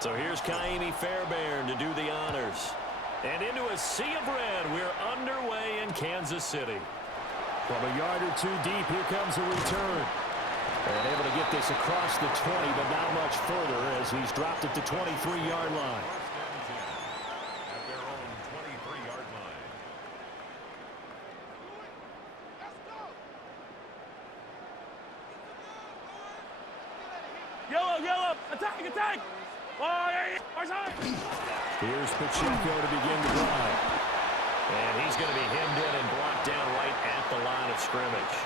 So here's Kaimi Fairbairn to do the honors. And into a sea of red, we're underway in Kansas City. From a yard or two deep, here comes a return. And able to get this across the 20, but not much further as he's dropped at the 23-yard line. At their own 23-yard line. Yellow, attack! Here's Pacheco to begin the drive. And he's going to be hemmed in and brought down right at the line of scrimmage.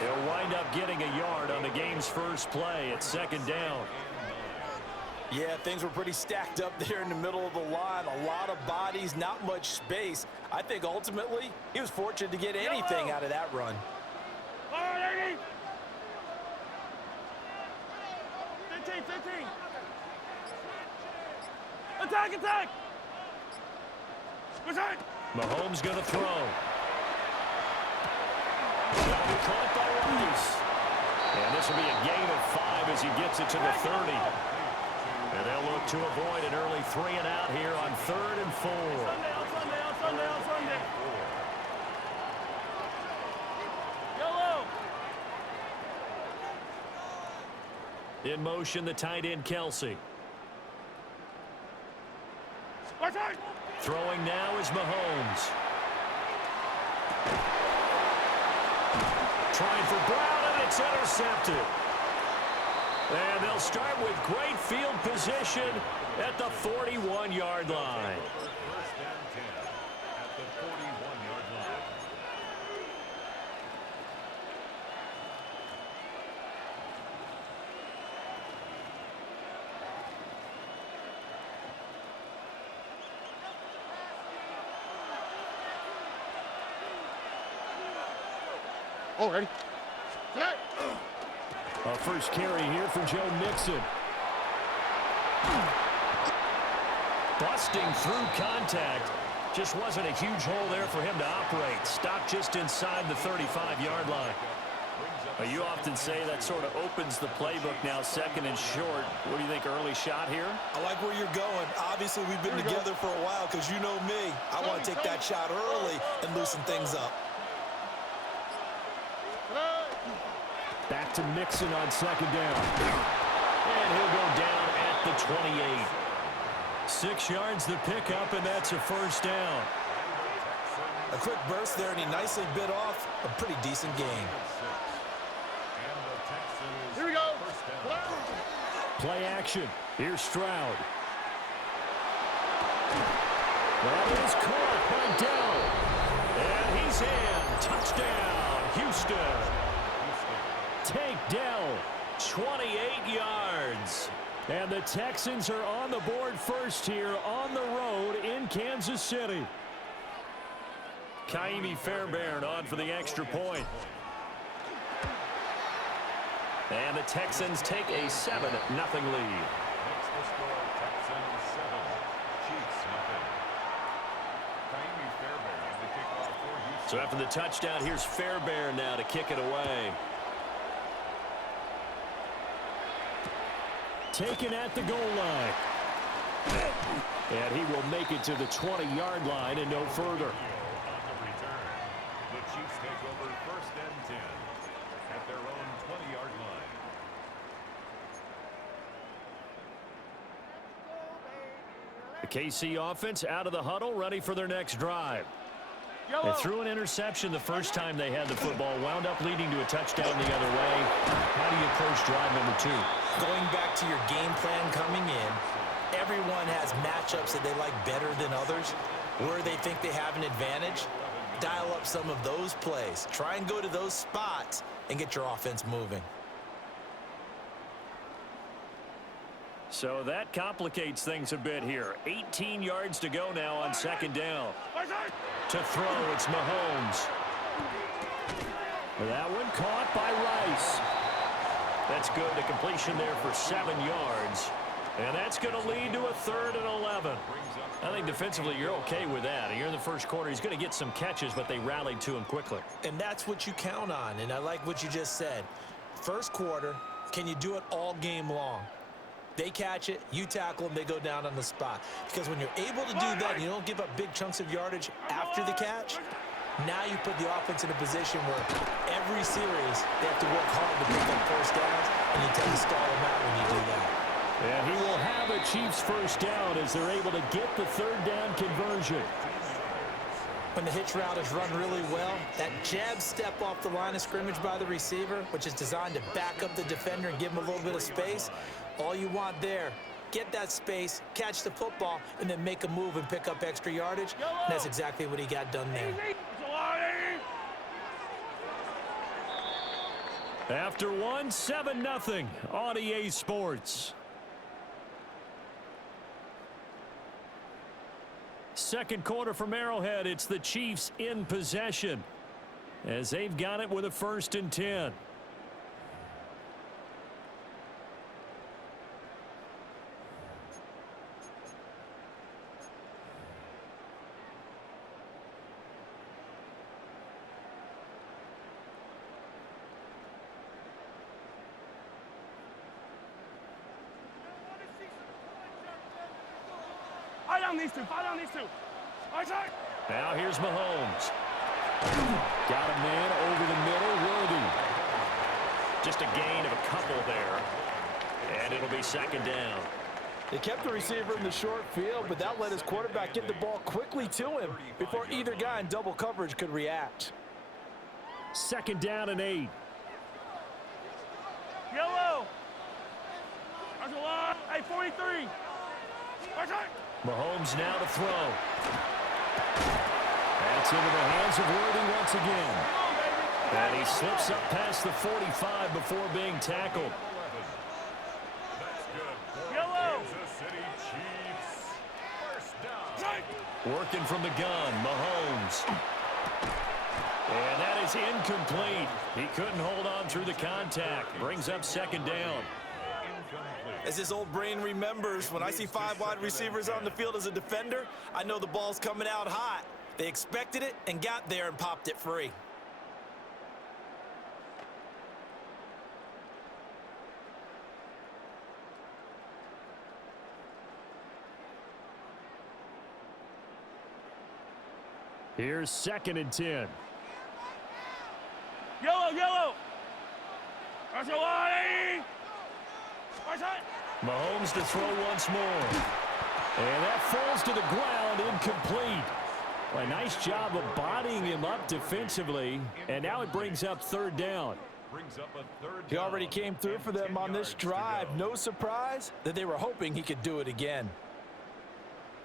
He'll wind up getting a yard on the game's first play at second down. Yeah, things were pretty stacked up there in the middle of the line. A lot of bodies, not much space. I think ultimately he was fortunate to get anything out of that run. 15. Attack! Mahomes going to throw. Caught by Rice. And this will be a gain of 5 as he gets it to the 30. And they'll look to avoid an early 3 and out here on 3rd and 4. Sunday. Yellow. In motion, the tight end, Kelsey. Throwing now is Mahomes. Trying for Brown, and it's intercepted. And they'll start with great field position at the 41-yard line. First and 10 at the 41-yard line. Ready? Our first carry here for Joe Mixon. Busting through contact. Just wasn't a huge hole there for him to operate. Stopped just inside the 35-yard line. You often say that sort of opens the playbook now, second and short. What do you think, early shot here? I like where you're going. Obviously, we've been together for a while because you know me. I want to take that shot early and loosen things up. Back to Mixon on second down. And he'll go down at the 28. 6 yards the pickup, and that's a first down. A quick burst there, and he nicely bit off a pretty decent game. Here we go. Play action. Here's Stroud. That is caught by Dell. And he's in. Touchdown, Houston. Take Dell. 28 yards. And the Texans are on the board first here on the road in Kansas City. Kaimi Fairbairn on for the extra point. And the Texans take a 7-0 lead. Makes the score Texans 7, Chiefs nothing. Kaimi Fairbairn to kick off for Houston. So after the touchdown, here's Fairbairn now to kick it away. Taken at the goal line. And he will make it to the 20-yard line and no further. On the return, the Chiefs take over first and 10 at their own 20-yard line. The KC offense out of the huddle, ready for their next drive. They threw an interception the first time they had the football, wound up leading to a touchdown the other way. How do you approach drive number 2? Going back to your game plan coming in, everyone has matchups that they like better than others. Where they think they have an advantage, dial up some of those plays. Try and go to those spots and get your offense moving. So that complicates things a bit here. 18 yards to go now on second down. To throw, it's Mahomes. That one caught by Rice. That's good. A completion there for 7 yards. And that's going to lead to a 3rd and 11. I think defensively you're okay with that. You're in the first quarter. He's going to get some catches, but they rallied to him quickly. And that's what you count on. And I like what you just said. First quarter, can you do it all game long? They catch it, you tackle them, they go down on the spot. Because when you're able to do that, you don't give up big chunks of yardage after the catch, now you put the offense in a position where every series they have to work hard to pick up first downs, and you tend to stall them out when you do that. And he will have a Chiefs first down as they're able to get the third down conversion. When the hitch route is run really well, that jab step off the line of scrimmage by the receiver, which is designed to back up the defender and give him a little bit of space, all you want there, get that space, catch the football, and then make a move and pick up extra yardage. And that's exactly what he got done there. After one, 7-0 on EA Sports. Second quarter from Arrowhead, it's the Chiefs in possession as they've got it with a 1st and 10. Fight on these two. Outside. Now here's Mahomes. Got a man over the middle, Worthy. Just a gain of a couple there. And it'll be 2nd down. They kept the receiver in the short field, but that let his quarterback get the ball quickly to him before either guy in double coverage could react. 2nd down and 8. Yellow. There's a lot. Hey, 43. Outside. Mahomes now to throw. That's into the hands of Worthy once again. And he slips up past the 45 before being tackled. That's good. Yellow. Kansas City Chiefs. First down. Working from the gun, Mahomes. And that is incomplete. He couldn't hold on through the contact. Brings up 2nd down. As his old brain remembers, when I see 5 wide receivers on the field as a defender, I know the ball's coming out hot. They expected it and got there and popped it free. Here's 2nd and 10. Yellow. There's a lot. Outside. Mahomes to throw once more. And that falls to the ground, incomplete. A nice job of bodying him up defensively. And now it brings up 3rd down. Brings up a 3rd He down. already came through for them on this drive. No surprise that they were hoping he could do it again.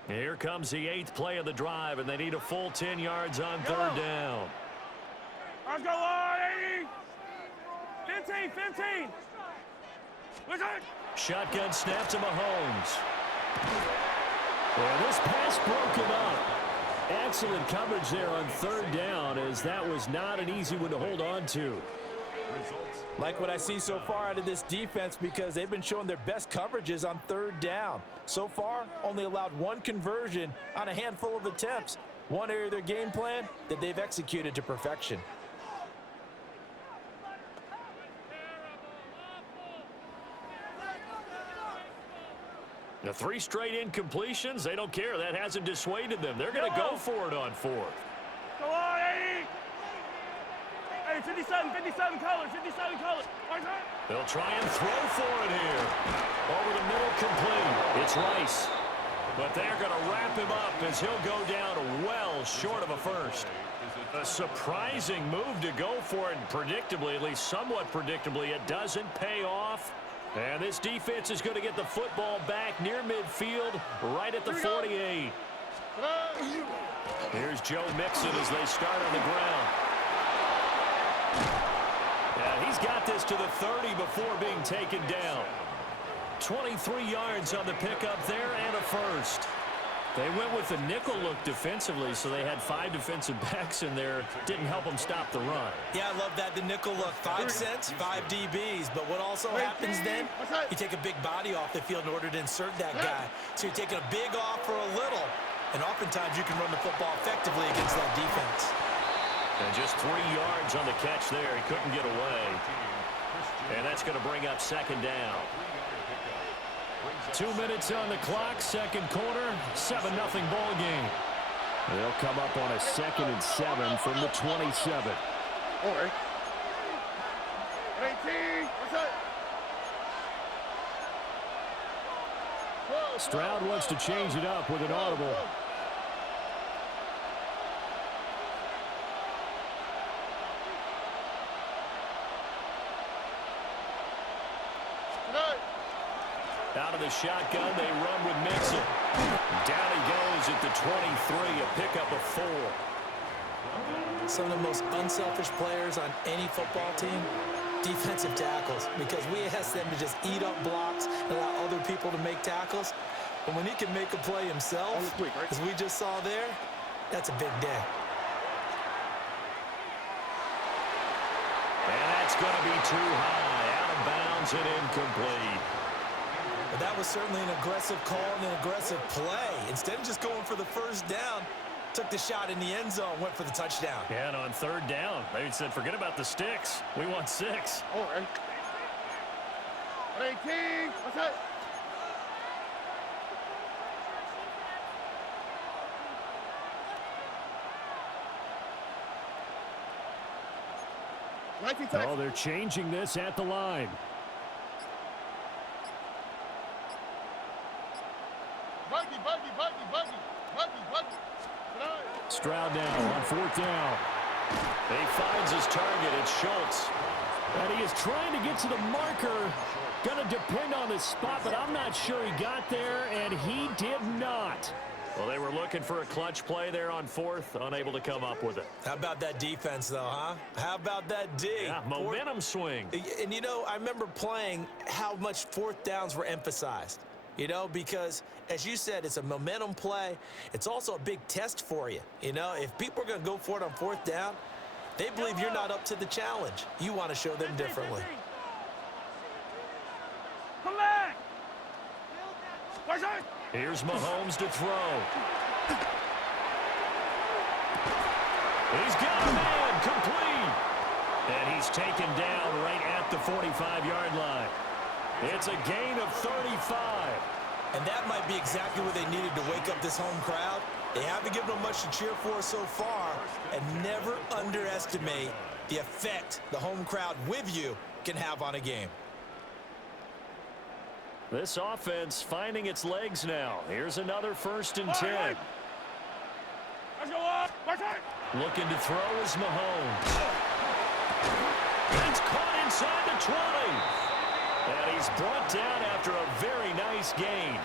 Here comes the 8th play of the drive, and they need a full 10 yards on 3rd down. Let's go, 15. Outside. Shotgun snap to Mahomes. And this pass broken up. Excellent coverage there on 3rd down, as that was not an easy one to hold on to. Like what I see so far out of this defense, because they've been showing their best coverages on 3rd down. So far, only allowed 1 conversion on a handful of attempts. One area of their game plan that they've executed to perfection. The 3 straight incompletions, they don't care. That hasn't dissuaded them. They're going to go for it on 4th. Go on, 80. Hey, 57 colors. Outside. They'll try and throw for it here. Over the middle, complete. It's Rice. But they're going to wrap him up as he'll go down well short of a first. A surprising move to go for it, and predictably, at least somewhat predictably, it doesn't pay off. And this defense is going to get the football back near midfield, right at the 48. Here's Joe Mixon as they start on the ground. Yeah, he's got this to the 30 before being taken down. 23 yards on the pickup there and a first. They went with the nickel look defensively, so they had 5 defensive backs in there. Didn't help them stop the run. Yeah, I love that, the nickel look. 5 cents, 5 DBs. But what also happens then, you take a big body off the field in order to insert that guy. So you're taking a big off for a little. And oftentimes you can run the football effectively against that defense. And just 3 yards on the catch there. He couldn't get away. And that's going to bring up 2nd down. 2 minutes on the clock, second quarter, 7-0 ball game. They'll come up on a 2nd and 7 from the 27. All right. 18. What's that? Stroud wants to change it up with an audible. Out of the shotgun, they run with Mixon. Down he goes at the 23, a pickup of 4. Some of the most unselfish players on any football team, defensive tackles, because we ask them to just eat up blocks and allow other people to make tackles. But when he can make a play himself, as we just saw there, that's a big day. And that's going to be too high, out of bounds and incomplete. But that was certainly an aggressive call and an aggressive play. Instead of just going for the first down, took the shot in the end zone, went for the touchdown. Yeah, and on 3rd down, they said, forget about the sticks. We want 6. All right. 18. What's that? Oh, they're changing this at the line. Stroud down on 4th down. He finds his target. It's Schultz. And he is trying to get to the marker. Going to depend on the spot, but I'm not sure he got there, and he did not. Well, they were looking for a clutch play there on 4th, unable to come up with it. How about that defense, though, huh? How about that D? Yeah, momentum swing. And, you know, I remember playing how much 4th downs were emphasized. You know, because, as you said, it's a momentum play. It's also a big test for you. You know, if people are going to go for it on 4th down, they believe you're not up to the challenge. You want to show them differently. Come back! Where's that? Here's Mahomes to throw. He's got a man, complete. And he's taken down right at the 45-yard line. It's a gain of 35. And that might be exactly what they needed to wake up this home crowd. They haven't given them much to cheer for so far, and never underestimate the effect the home crowd with you can have on a game. This offense finding its legs now. Here's another 1st and 10. Let's go up. Looking to throw is Mahomes. It's caught inside the 20. And he's brought down after a very nice gain.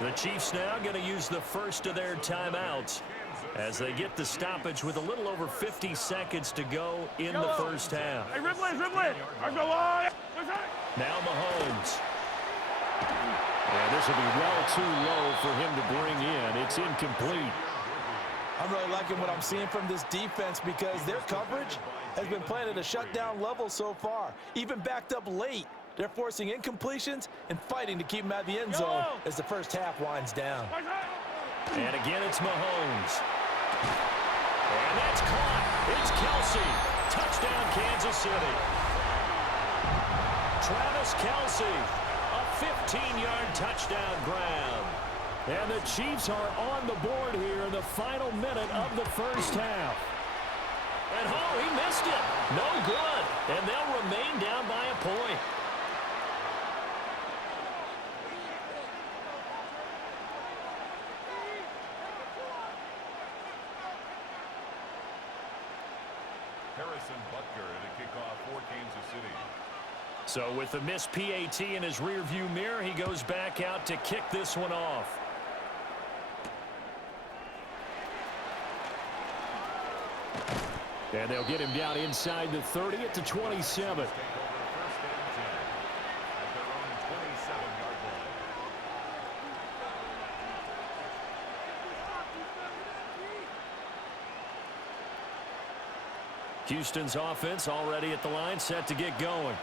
The Chiefs now going to use the first of their timeouts as they get the stoppage with a little over 50 seconds to go in the first half. Hey, Ripley. Let's go on. Now Mahomes. And this will be well too low for him to bring in. It's incomplete. I'm really liking what I'm seeing from this defense because their coverage has been playing at a shutdown level so far. Even backed up late, they're forcing incompletions and fighting to keep them at the end zone as the first half winds down. And again, it's Mahomes. And that's caught. It's Kelsey. Touchdown, Kansas City. Travis Kelsey, a 15-yard touchdown grab. And the Chiefs are on the board here in the final minute of the first half. And he missed it. No good. And they'll remain down by a point. Harrison Butker to kick off for Kansas City. So with the missed PAT in his rearview mirror, he goes back out to kick this one off. And they'll get him down inside the 30 at the 27. Houston's offense already at the line, set to get going.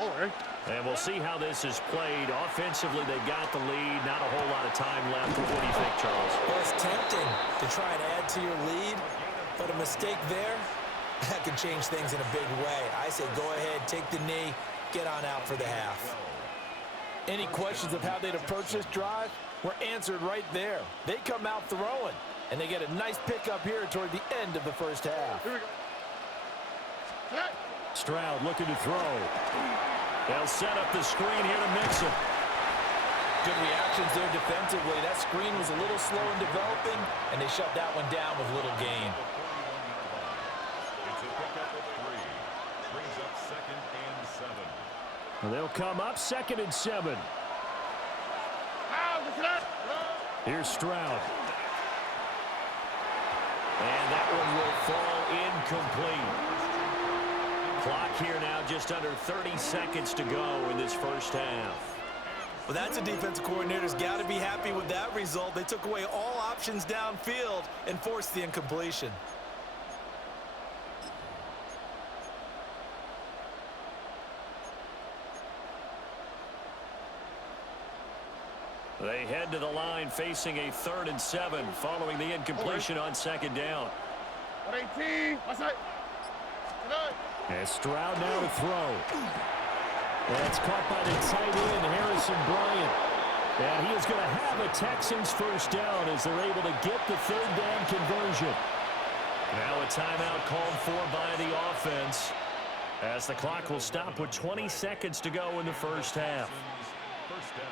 All right. And we'll see how this is played. Offensively, they got the lead. Not a whole lot of time left. What do you think, Charles? Well, it's tempting to try and add to your lead, but a mistake there, that could change things in a big way. I say go ahead, take the knee, get on out for the half. Any questions of how they'd approach this drive were answered right there. They come out throwing, and they get a nice pickup here toward the end of the first half. Here we go. Stroud looking to throw. They'll set up the screen here to mix it. Good reactions there defensively. That screen was a little slow in developing, and they shut that one down with little gain. It's a pickup of 3. Brings up 2nd and 7. Well, they'll come up 2nd and 7. Here's Stroud. And that one will fall incomplete. Clock here now just under 30 seconds to go in this first half. Well, that's a defensive coordinator's got to be happy with that result. They took away all options downfield and forced the incompletion. They head to the line facing a 3rd and 7 following the incompletion on 2nd down. 18. What's that? And Stroud now to throw. That's caught by the tight end, Harrison Bryant. And he is going to have a Texans first down as they're able to get the 3rd down conversion. Now a timeout called for by the offense as the clock will stop with 20 seconds to go in the first half. First down.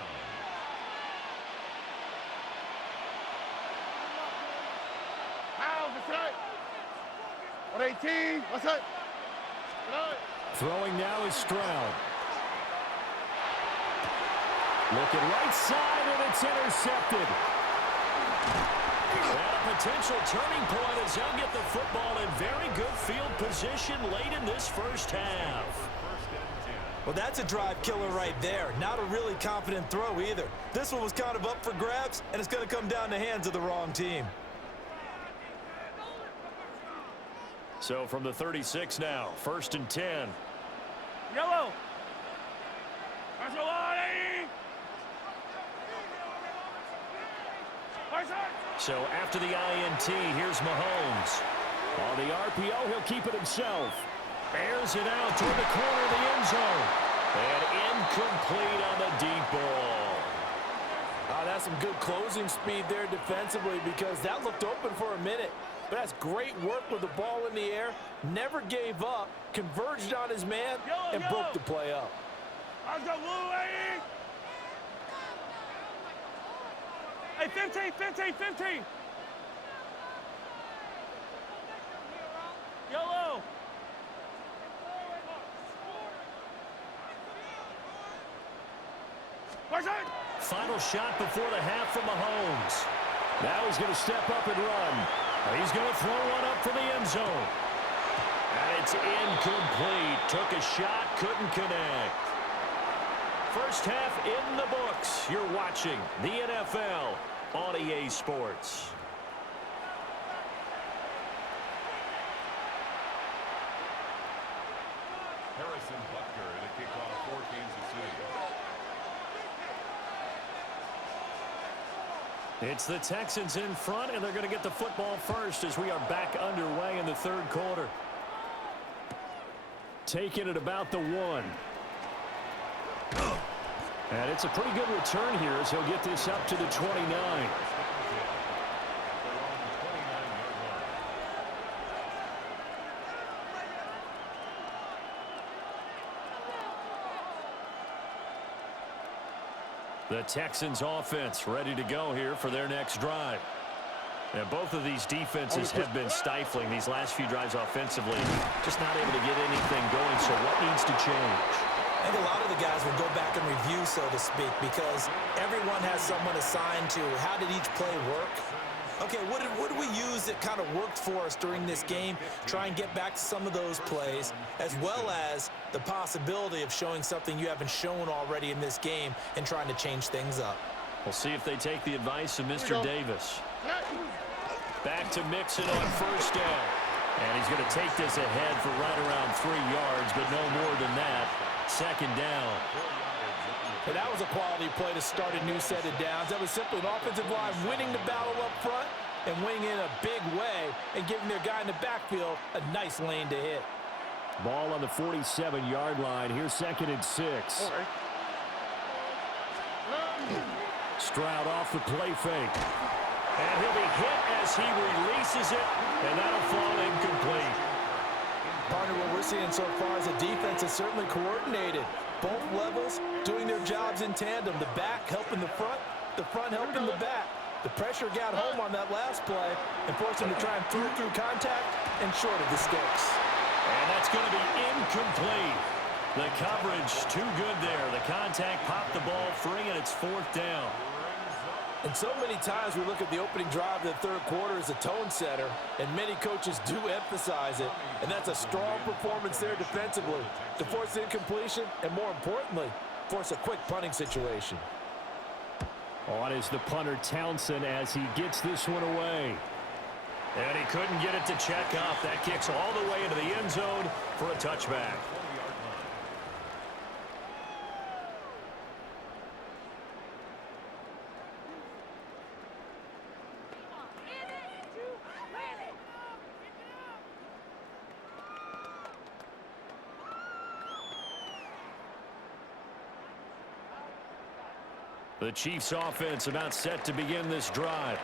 What 18? What's that? Throwing now is Stroud. Looking right side, and it's intercepted. And a potential turning point as they'll get the football in very good field position late in this first half. Well, that's a drive killer right there. Not a really confident throw either. This one was kind of up for grabs, and it's going to come down the hands of the wrong team. So from the 36 now, 1st and 10. Yellow. That's a lot, So after the INT, here's Mahomes. On the RPO, he'll keep it himself. Airs it out toward the corner of the end zone. And incomplete on the deep ball. That's some good closing speed there defensively because that looked open for a minute. But that's great work with the ball in the air. Never gave up, converged on his man, and broke the play up. Let's go, Blue, Hey, 15, 15, 15. Yellow. Final shot before the half from Mahomes. Now he's going to step up and run. He's going to throw one up for the end zone. And it's incomplete. Took a shot, couldn't connect. First half in the books. You're watching the NFL on EA Sports. Harrison Butker at a kickoff for Kansas City. It's the Texans in front, and they're going to get the football first as we are back underway in the 3rd quarter. Taking it about the 1. And it's a pretty good return here as he'll get this up to the 29. The Texans offense ready to go here for their next drive. And both of these defenses have been stifling these last few drives offensively. Just not able to get anything going, so what needs to change? I think a lot of the guys will go back and review, so to speak, because everyone has someone assigned to how did each play work. Okay, what did we use that kind of worked for us during this game? Try and get back to some of those plays, as well as the possibility of showing something you haven't shown already in this game and trying to change things up. We'll see if they take the advice of Mr. Davis. Back to Mixon on first down. And he's going to take this ahead for right around 3 yards, but no more than that. 2nd down. And that was a quality play to start a new set of downs. That was simply an offensive line winning the battle up front and winning in a big way and giving their guy in the backfield a nice lane to hit. Ball on the 47-yard line. Here's 2nd and 6. Stroud off the play fake. And he'll be hit as he releases it, and that'll fall incomplete. Partner, what we're seeing so far is the defense is certainly coordinated. Both levels doing their jobs in tandem. The back helping the front helping the back. The pressure got home on that last play and forced him to try and throw through contact and short of the sticks. And that's going to be incomplete. The coverage too good there. The contact popped the ball free, and it's 4th down. And so many times we look at the opening drive of the third quarter as a tone setter, and many coaches do emphasize it. And that's a strong performance there defensively to force incompletion and, more importantly, force a quick punting situation. On is the punter Townsend as he gets this one away. And he couldn't get it to check up. That kicks all the way into the end zone for a touchback. The Chiefs offense about set to begin this drive.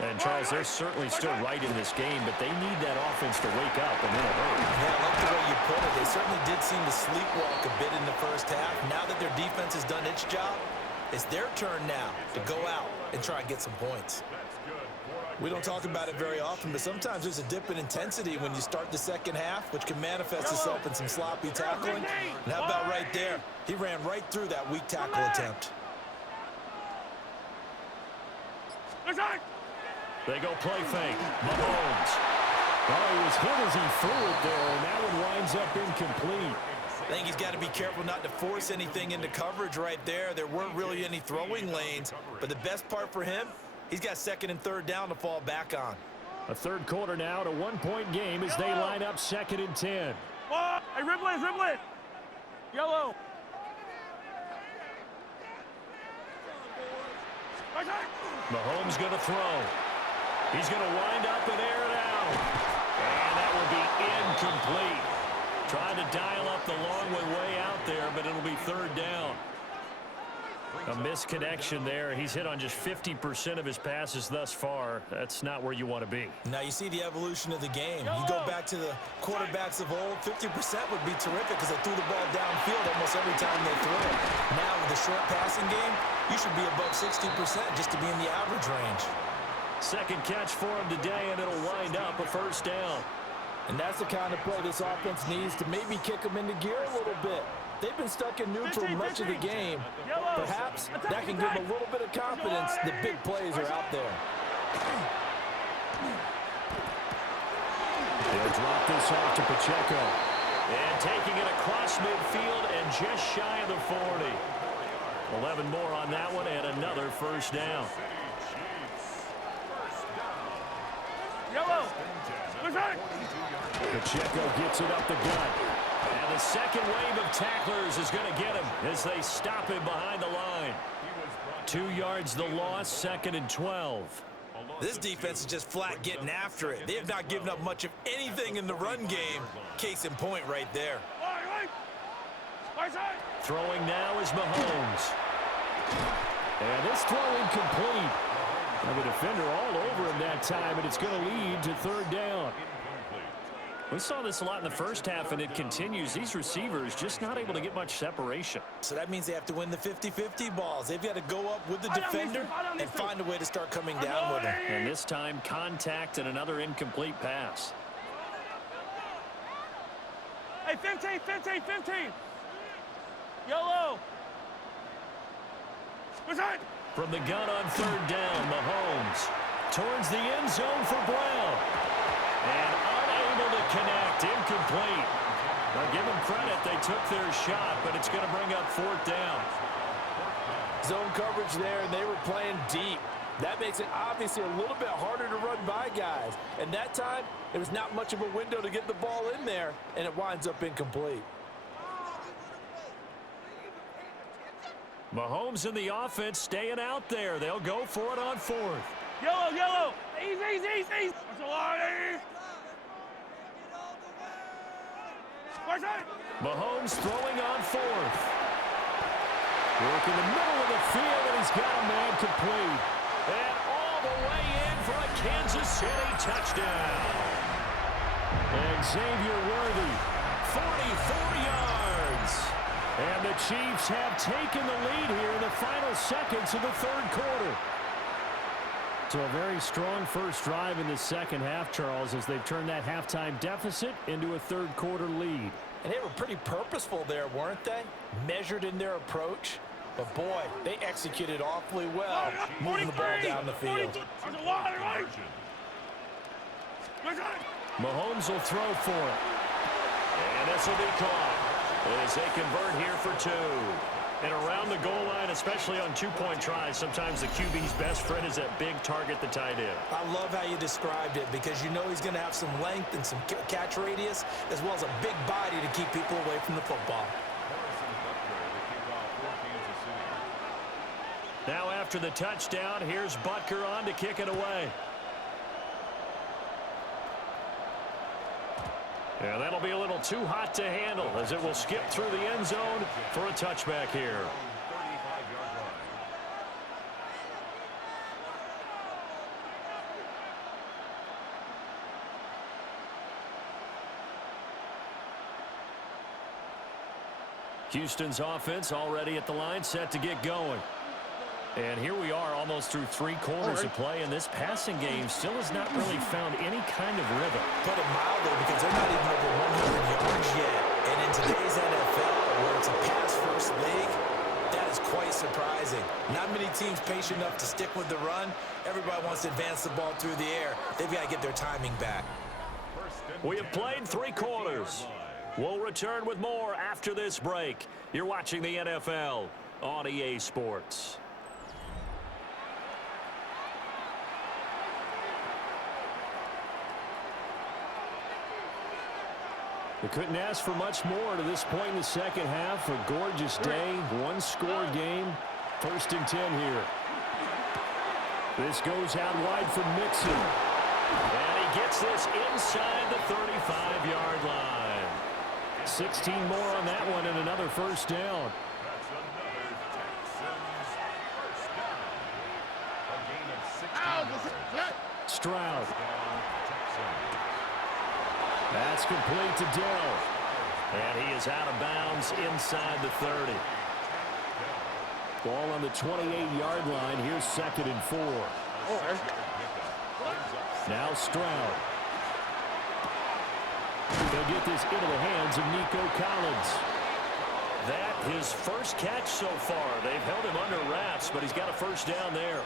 And Charles, they're certainly still right in this game, but they need that offense to wake up and in a hurry. Yeah, I like the way you put it. They certainly did seem to sleepwalk a bit in the first half. Now that their defense has done its job, it's their turn now to go out and try and get some points. We don't talk about it very often, but sometimes there's a dip in intensity when you start the second half, which can manifest itself in some sloppy tackling. And how about right there? He ran right through that weak tackle attempt. They go play fake. Mahomes. Oh, he was hit as he threw it there, and that one winds up incomplete. I think he's got to be careful not to force anything into coverage right there. There weren't really any throwing lanes, but the best part for him, he's got 2nd and 3rd down to fall back on. A third quarter now to 1-point game as they line up 2nd and 10. Oh, hey, dribble it. Yellow. Mahomes going to throw. He's going to wind up and air it out. And that will be incomplete. Trying to dial up the long way out there, but it'll be 3rd down. A misconnection there. He's hit on just 50% of his passes thus far. That's not where you want to be. Now you see the evolution of the game. You go back to the quarterbacks of old, 50% would be terrific because they threw the ball downfield almost every time they threw it. Now with the short passing game, you should be above 60% just to be in the average range. Second catch for him today, and it'll wind up a 1st down. And that's the kind of play this offense needs to maybe kick them into gear a little bit. They've been stuck in neutral much of the game. Perhaps that can give them a little bit of confidence that big plays are out there. They'll drop this off to Pacheco. And taking it across midfield and just shy of the 40. 11 more on that one and another 1st down. Yellow. Pacheco gets it up the gut. And the second wave of tacklers is going to get him as they stop him behind the line. 2 yards the loss, 2nd and 12. This defense is just flat getting after it. They have not given up much of anything in the run game. Case in point right there. Throwing now is Mahomes. And this throw incomplete. And the defender all over him that time, and it's going to lead to 3rd down. We saw this a lot in the first half, and it continues. These receivers just not able to get much separation. So that means they have to win the 50-50 balls. They've got to go up with the defender and find a way to start coming down with him. And this time, contact and another incomplete pass. Hey, 15. Yellow. From the gun on 3rd down, Mahomes towards the end zone for Brown. And unable to connect, incomplete. Now give them credit, they took their shot, but it's going to bring up 4th down. Zone coverage there, and they were playing deep. That makes it obviously a little bit harder to run by guys. And that time, there was not much of a window to get the ball in there, and it winds up incomplete. Mahomes and the offense staying out there. They'll go for it on 4th. Yellow. Easy. Mahomes throwing on 4th. Working the middle of the field, and he's got a man complete. And all the way in for a Kansas City touchdown. And Xavier Worthy, 44 yards. And the Chiefs have taken the lead here in the final seconds of the third quarter. So a very strong first drive in the second half, Charles, as they've turned that halftime deficit into a third quarter lead. And they were pretty purposeful there, weren't they? Measured in their approach. But, boy, they executed awfully well, moving the ball down the field. Mahomes will throw for it. And this will be caught as they convert here for two. And around the goal line, especially on two-point tries, sometimes the QB's best friend is that big target, the tight end. I love how you described it because you know he's going to have some length and some catch radius as well as a big body to keep people away from the football. Now after the touchdown, here's Butker on to kick it away. And that'll be a little too hot to handle as it will skip through the end zone for a touchback here. Houston's offense already at the line, set to get going. And here we are almost through three quarters of play, and this passing game still has not really found any kind of rhythm. Put it mildly, because they're not even over 100 yards yet. And in today's NFL, where it's a pass-first league, that is quite surprising. Not many teams patient enough to stick with the run. Everybody wants to advance the ball through the air. They've got to get their timing back. We have played three quarters. We'll return with more after this break. You're watching the NFL on EA Sports. They couldn't ask for much more to this point in the second half. A gorgeous day, one-score game. 1st and 10 here. This goes out wide for Mixon. And he gets this inside the 35-yard line. 16 more on that one and another first down. Stroud. That's complete to Dell. And he is out of bounds inside the 30. Ball on the 28-yard line. Here's 2nd and 4. Now Stroud. They'll get this into the hands of Nico Collins. That his first catch so far. They've held him under wraps, but he's got a first down there.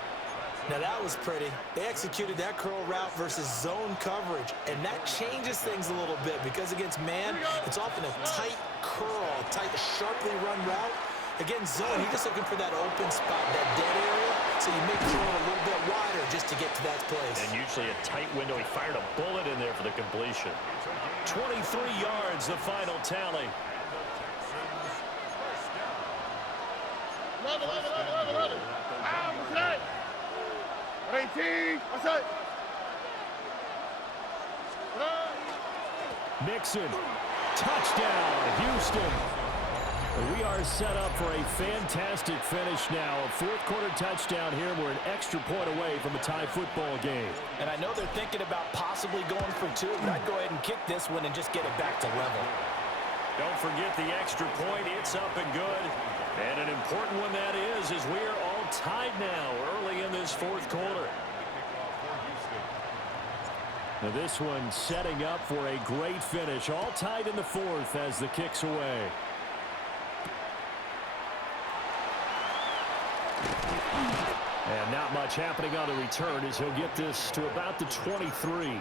Now that was pretty. They executed that curl route versus zone coverage, and that changes things a little bit because against man, it's often a tight curl, tight, sharply run route. Against zone, you're just looking for that open spot, that dead area, so you make throw it a little bit wider just to get to that place. And usually a tight window. He fired a bullet in there for the completion. 23 yards, the final tally. 18, what's that? Mixon, touchdown, Houston. We are set up for a fantastic finish now. A fourth-quarter touchdown here. We're an extra point away from a tie football game. And I know they're thinking about possibly going for two, but I'd go ahead and kick this one and just get it back to level. Don't forget the extra point. It's up and good. And an important one that is we are all tied now early in this fourth quarter. Now this one setting up for a great finish. All tied in the fourth as the kick's away. And not much happening on the return as he'll get this to about the 23. The Chiefs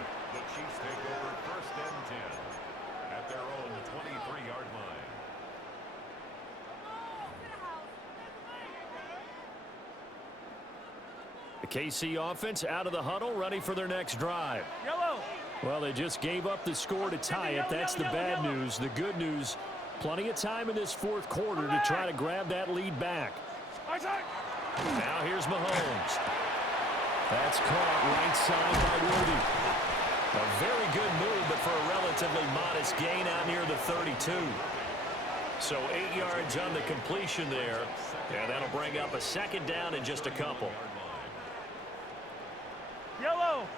take over 1st and 10 at their own 23-yard line. The KC offense out of the huddle, ready for their next drive. Yellow. Well, they just gave up the score to tie it. That's the bad news. The good news, plenty of time in this fourth quarter to try to grab that lead back. Now here's Mahomes. That's caught right side by Worthy. A very good move, but for a relatively modest gain out near the 32. So 8 yards on the completion there. And that'll bring up a second down in just a couple. Yellow.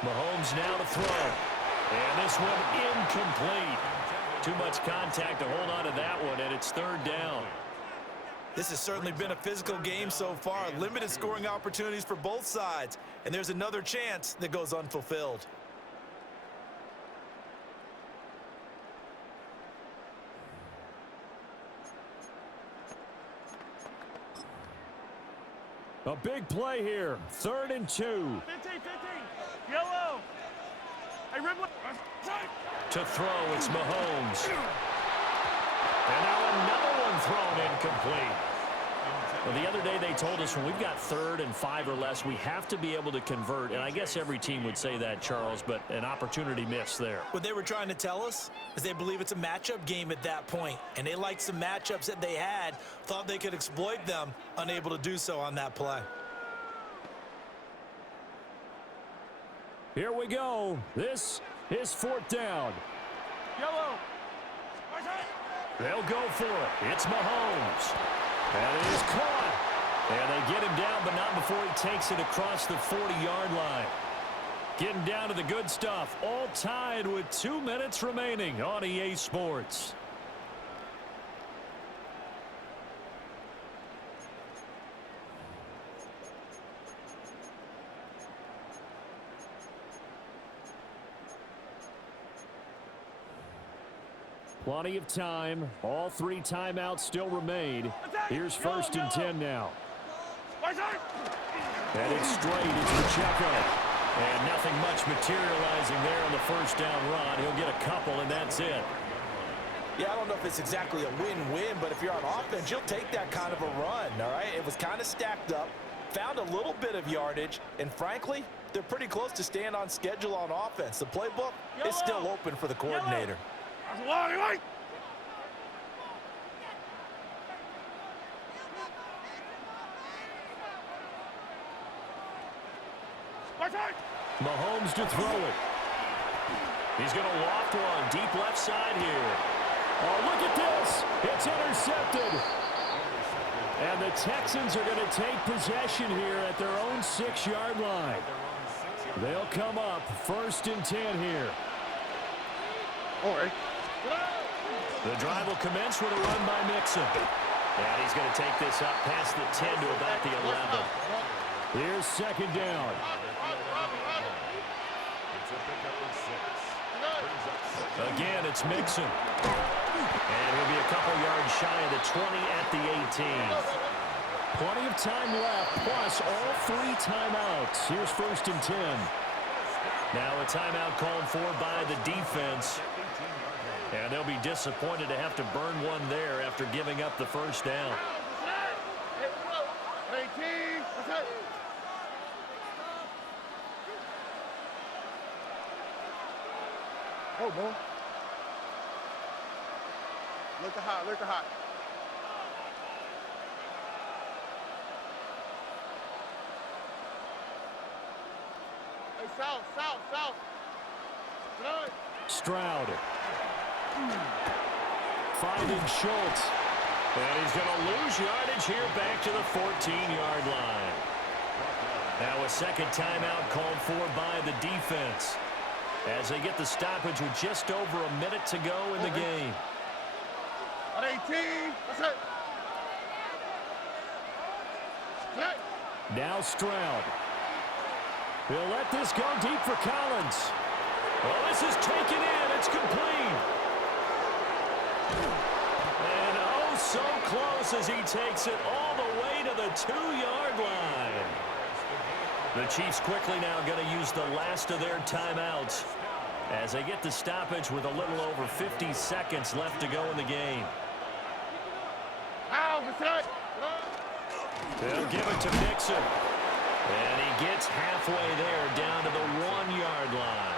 Mahomes now to throw. And this one incomplete. Too much contact to hold on to that one, and it's third down. This has certainly been a physical game so far. Limited scoring opportunities for both sides. And there's another chance that goes unfulfilled. A big play here. 3rd and 2. 15. Yellow. Hey, Ridley. To throw, it's Mahomes. And now another one thrown incomplete. Well, the other day they told us when we've got 3rd and 5 or less, we have to be able to convert. And I guess every team would say that, Charles, but an opportunity missed there. What they were trying to tell us is they believe it's a matchup game at that point. And they liked some matchups that they had, thought they could exploit them, unable to do so on that play. Here we go. This is 4th down. Yellow. They'll go for it. It's Mahomes. And it is caught. And they get him down, but not before he takes it across the 40-yard line. Getting down to the good stuff. All tied with 2 minutes remaining on EA Sports. Plenty of time. All 3 timeouts still remain. Here's 1st and 10 now. And it's straight. It's Pacheco. And nothing much materializing there on the first down run. He'll get a couple, and that's it. Yeah, I don't know if it's exactly a win-win, but if you're on offense, you'll take that kind of a run, all right? It was kind of stacked up, found a little bit of yardage, and frankly, they're pretty close to staying on schedule on offense. The playbook is still open for the coordinator. Mahomes to throw it. He's going to loft one deep left side here. Oh, look at this. It's intercepted. And the Texans are going to take possession here at their own 6-yard line. They'll come up 1st and 10 here. All right. The drive will commence with a run by Mixon. And he's going to take this up past the 10 to about the 11. Here's 2nd down. Again, it's Mixon. And he'll be a couple yards shy of the 20 at the 18. Plenty of time left, plus all 3 timeouts. Here's 1st and 10. Now a timeout called for by the defense. And they'll be disappointed to have to burn one there after giving up the first down. Oh, boy. Look hot, look hot. Hey, south. Stroud. Finding Schultz. And he's going to lose yardage here back to the 14-yard line. Now a second timeout called for by the defense as they get the stoppage with just over a minute to go in the game. At 18, that's it. Now Stroud. He'll let this go deep for Collins. Well, this is taken in. It's complete. And oh, so close as he takes it all the way to the 2-yard line. The Chiefs quickly now going to use the last of their timeouts as they get the stoppage with a little over 50 seconds left to go in the game. They'll give it to Mixon. And he gets halfway there down to the 1-yard line.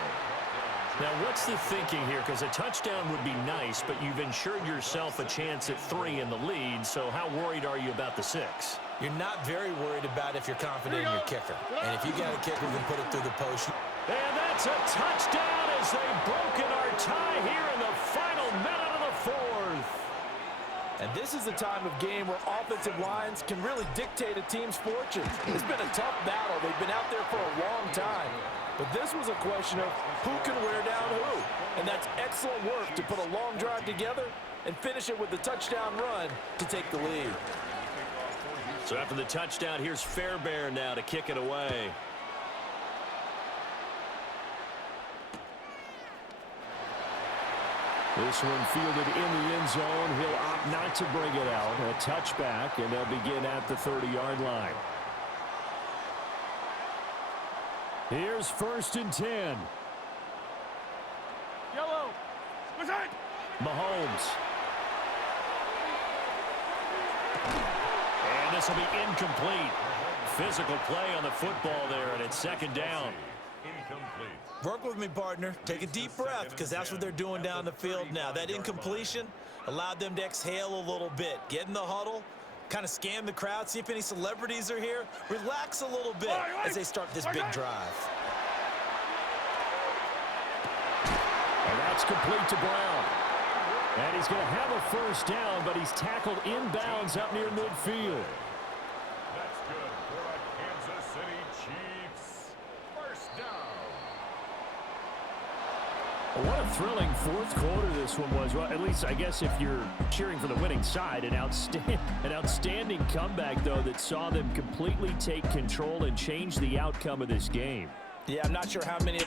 Now, what's the thinking here? Because a touchdown would be nice, but you've ensured yourself a chance at 3 in the lead, so how worried are you about the 6? You're not very worried about if you're confident in your kicker. And if you got a kicker who can put it through the post, And that's a touchdown as they've broken our tie here in the final minute of the fourth. And this is the time of game where offensive lines can really dictate a team's fortunes. It's been a tough battle. They've been out there for a long time. But this was a question of who can wear down who. And that's excellent work to put a long drive together and finish it with the touchdown run to take the lead. So after the touchdown, here's Fairbairn now to kick it away. This one fielded in the end zone. He'll opt not to bring it out. A touchback, and they'll begin at the 30-yard line. Here's 1st and 10. Yellow. What's that? Mahomes. And this will be incomplete. Physical play on the football there, and it's 2nd down. Incomplete. Work with me, partner. Take a deep breath, because that's what they're doing down the field now. That incompletion allowed them to exhale a little bit. Get in the huddle, kind of scan the crowd, see if any celebrities are here. Relax a little bit as they start this big drive. And that's complete to Brown. And he's going to have a 1st down, but he's tackled inbounds up near midfield. That's good for the Kansas City Chiefs. 1st down. What a thrilling 4th quarter this one was. Well, at least I guess if you're cheering for the winning side, an outstanding comeback, though, that saw them completely take control and change the outcome of this game. Yeah, I'm not sure how many